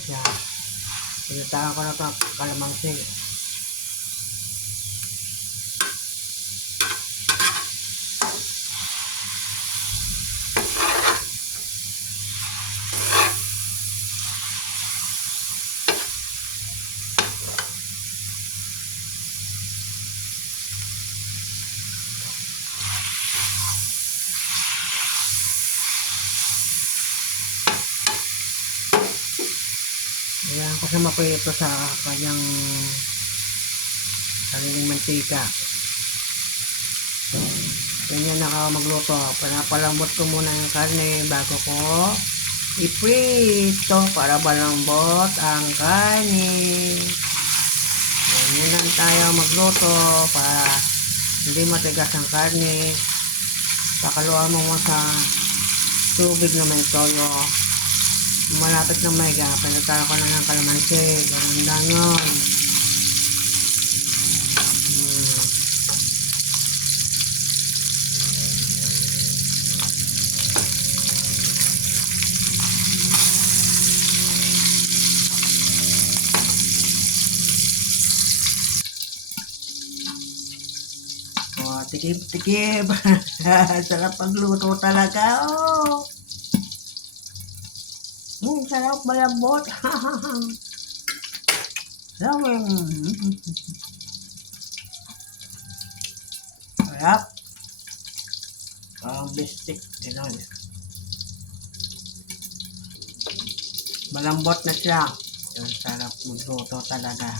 siya. Pinutahan ko na ito kalamansi. Ayan ko siya maprito sa kanyang sariling mantika. Ganyan na ako magluto. Pinapalambot ko muna yung karne bago ko iprito para malambot ang karne. Ganyan lang tayo magluto para hindi matigas ang karne. Pakaluan mo sa tubig na may toyo. Malapit na may higa, pinagtala ko na ng kalamansi. Ganun lang yun. Oh, tikip-tikip. Sarap pagluto talaga. Oh. Sarap malambot. Sarap. Parang bistik. Ganun. Malambot na siya. Sarap magluto talaga.